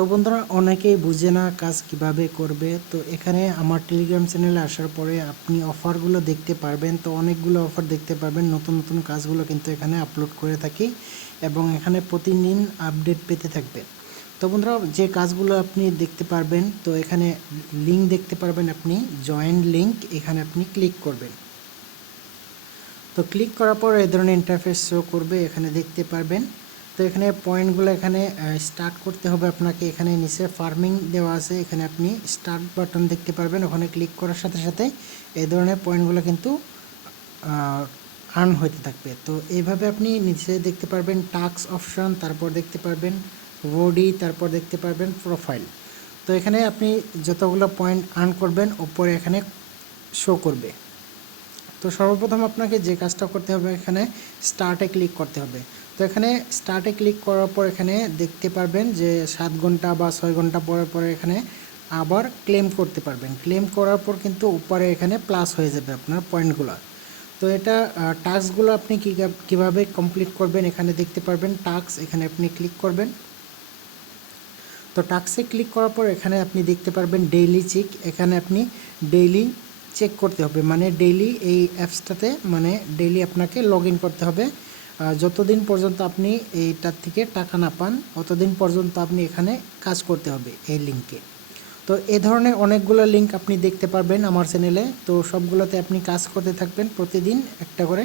তো বন্ধুরা, অনেকেই বুঝে না কাজ কীভাবে করবে। তো এখানে আমার টেলিগ্রাম চ্যানেলে আসার পরে আপনি অফারগুলো দেখতে পারবেন। তো অনেকগুলো অফার দেখতে পারবেন। নতুন নতুন কাজগুলো কিন্তু এখানে আপলোড করে থাকি এবং এখানে প্রতিদিন আপডেট পেতে থাকবেন তো বন্ধুরা, যে কাজগুলো আপনি দেখতে পারবেন, তো এখানে লিঙ্ক দেখতে পারবেন আপনি জয়েন্ট লিঙ্ক এখানে আপনি ক্লিক করবেন। তো ক্লিক করার পর এ ধরনের ইন্টারফেস শো করবে, এখানে দেখতে পারবেন। তো এখানে পয়েন্টগুলো এখানে স্টার্ট করতে হবে আপনাকে। এখানে নিচে ফার্মিং দেওয়া আছে। এখানে আপনি স্টার্ট বাটন দেখতে পারবেন। ওখানে ক্লিক করার সাথে সাথে এই ধরনের পয়েন্টগুলো কিন্তু আর্ন হইতে থাকবে। তো এইভাবে আপনি নিচে দেখতে পারবেন টাক্স অপশন তারপর দেখতে পারবেন বডি তারপর দেখতে পারবেন প্রোফাইল তো এখানে আপনি যতগুলো পয়েন্ট আর্ন করবেন, ওপরে এখানে শো করবে। তো সর্বপ্রথম আপনাকে যে কাজটা করতে হবে এখানে স্টার্টে ক্লিক করতে হবে। তো এখানে স্টার্টে ক্লিক করার পর এখানে দেখতে পারবেন যে সাত ঘণ্টা বা ছয় ঘণ্টা পরে পরে এখানে আবার ক্লেম করতে পারবেন। ক্লেম করার পর কিন্তু উপরে এখানে প্লাস হয়ে যাবে আপনার পয়েন্টগুলো তো এটা টাস্কগুলো আপনি কী কীভাবে কমপ্লিট করবেন এখানে দেখতে পারবেন। টাস্ক এখানে আপনি ক্লিক করবেন। তো টাক্সে ক্লিক করার পর এখানে আপনি দেখতে পারবেন ডেইলি চেক এখানে আপনি ডেইলি চেক করতে হবে। মানে ডেইলি এই অ্যাপসটাতে মানে ডেইলি আপনাকে লগ করতে হবে। যতদিন পর্যন্ত আপনি এইটার থেকে টাকা না পান, অতদিন পর্যন্ত আপনি এখানে কাজ করতে হবে এই লিঙ্কে তো এ ধরনের অনেকগুলো লিঙ্ক আপনি দেখতে পারবেন আমার চ্যানেলে তো সবগুলোতে আপনি কাজ করতে থাকবেন প্রতিদিন একটা করে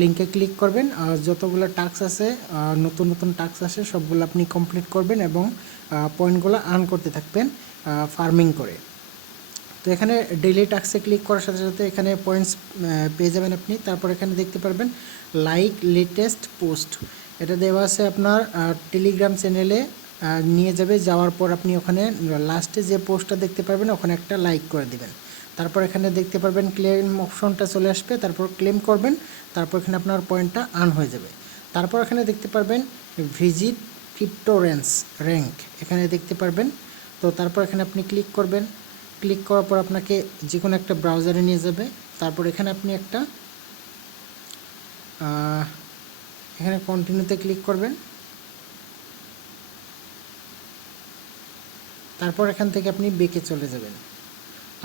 লিঙ্কে ক্লিক করবেন। আর যতগুলো টাস্ক আছে নতুন নতুন টাস্ক আসে, সবগুলো আপনি কমপ্লিট করবেন এবং পয়েন্টগুলো আর্ন করতে থাকবেন ফার্মিং করে। তো এখানে ডেইলি টাস্কে ক্লিক করার সাথে সাথে এখানে পয়েন্টস পেয়ে যাবেন আপনি। তারপর এখানে দেখতে পারবেন লাইক লেটেস্ট পোস্ট এটা দেওয়া আছে আপনার টেলিগ্রাম চ্যানেলে নিয়ে যাবে। যাওয়ার পর আপনি ওখানে লাস্টে যে পোস্টটা দেখতে পারবেন, ওখানে একটা লাইক করে দিবেন। তারপর এখানে দেখতে পারবেন ক্লেম অপশনটা চলে আসবে। তারপর ক্লেম করবেন। তারপর এখানে আপনার পয়েন্টটা আর্ন হয়ে যাবে। তারপর এখানে দেখতে পারবেন ভিজিট ক্রিপ্টোরেন্স র্যাঙ্ক এখানে দেখতে পারবেন। তো তারপর এখানে আপনি ক্লিক করবেন। ক্লিক করার পর আপনাকে যে কোনো একটা ব্রাউজারে নিয়ে যাবে। তারপর এখানে আপনি একটা এখানে কন্টিনিউতে ক্লিক করবেন। তারপর এখান থেকে আপনি বেঁকে চলে যাবেন।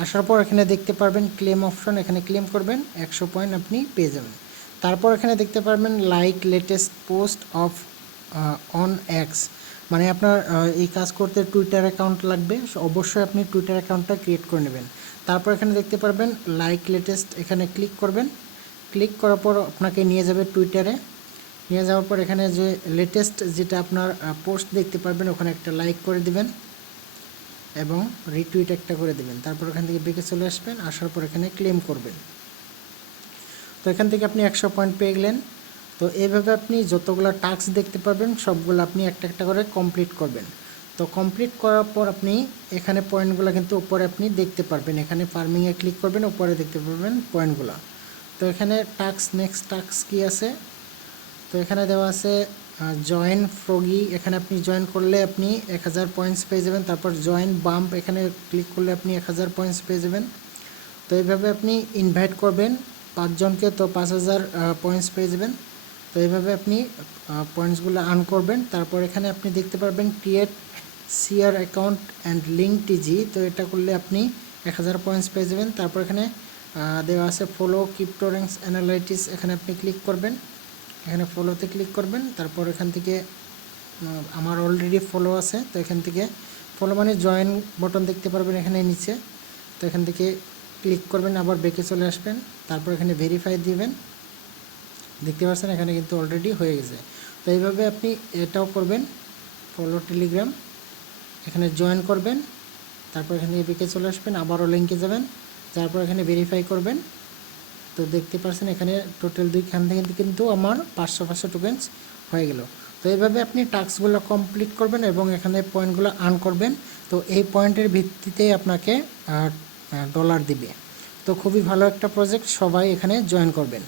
আসার পর এখানে দেখতে পারবেন ক্লেম অপশন এখানে ক্লেম করবেন, একশো পয়েন্ট আপনি পেয়ে যাবেন। তারপর এখানে দেখতে পারবেন like latest post of on X মানে আপনার এই কাজ করতে টুইটার অ্যাকাউন্ট লাগবে। অবশ্যই আপনি টুইটার অ্যাকাউন্টটা ক্রিয়েট করে নেবেন। তারপর এখানে দেখতে পারবেন লাইক লেটেস্ট এখানে ক্লিক করবেন। ক্লিক করার পর আপনাকে নিয়ে যাবে টুইটারে নিয়ে যাওয়ার পর এখানে যে লেটেস্ট যেটা আপনার পোস্ট দেখতে পারবেন, ওখানে একটা লাইক করে দিবেন এবং রিটুইট একটা করে দেবেন। তারপর এখান থেকে বেঁকে চলে আসবেন, আসার পর এখানে ক্লেম করবেন। তো এখান থেকে আপনি একশো পয়েন্ট পেয়ে গেলেন। তো এইভাবে আপনি যতগুলো টাস্ক দেখতে পারবেন, সবগুলো আপনি একটা একটা করে কমপ্লিট করবেন। তো কমপ্লিট করার পর আপনি এখানে পয়েন্টগুলো কিন্তু উপরে আপনি দেখতে পারবেন। এখানে ফার্মিংয়ে ক্লিক করবেন, উপরে দেখতে পারবেন পয়েন্টগুলো তো এখানে টাস্ক নেক্সট টাস্ক কি আছে? তো এখানে দেওয়া আছে জয়েন ফ্রগি এখানে আপনি জয়েন করলে আপনি এক হাজার পয়েন্টস পেয়ে যাবেন। তারপর জয়েন বাম্প এখানে ক্লিক করলে আপনি এক হাজার পয়েন্টস পেয়ে যাবেন। তো এইভাবে আপনি ইনভাইট করবেন। পাঁচজনকে তো পাঁচ হাজার পয়েন্টস পেয়ে যাবেন। তো এইভাবে আপনি পয়েন্টসগুলো আর্ন করবেন। তারপর এখানে আপনি দেখতে পারবেন create CR account and link TG তো এটা করলে আপনি এক হাজার পয়েন্টস পেয়ে যাবেন। তারপর এখানে দেওয়া আছে ফলো ক্রিপ্টো অ্যানালাইটিস এখানে আপনি ক্লিক করবেন। এখানে ফলোতে ক্লিক করবেন। তারপর এখান থেকে আমার অলরেডি ফলো আছে, তো এখান থেকে ফলো মানে জয়েন বটন দেখতে পারবেন এখানে নিচে। তো এখান থেকে ক্লিক করবেন, আবার বেঁকে চলে আসবেন। তারপর এখানে ভেরিফাই দিবেন। দেখতে পাচ্ছেন, এখানে কিন্তু অলরেডি হয়ে গেছে। তো এইভাবে আপনি এটাও করবেন ফলো টেলিগ্রাম এখানে জয়েন করবেন, তারপর এখানে বেঁকে চলে আসবেন, আবারও লিঙ্কে যাবেন, তারপর এখানে ভেরিফাই করবেন। তো দেখতে পাচ্ছেন, এখানে টোটাল দুইখান থেকে কিন্তু আমার পাঁচশো পাঁচশো টোকেন্স হয়ে গেল। তো এইভাবে আপনি টাস্কগুলো কমপ্লিট করবেন এবং এখানে পয়েন্টগুলো আর্ন করবেন। তো এই পয়েন্টের ভিত্তিতেই আপনাকে ডলার দিবে। তো খুবই ভালো একটা প্রজেক্ট সবাই এখানে জয়েন করবেন।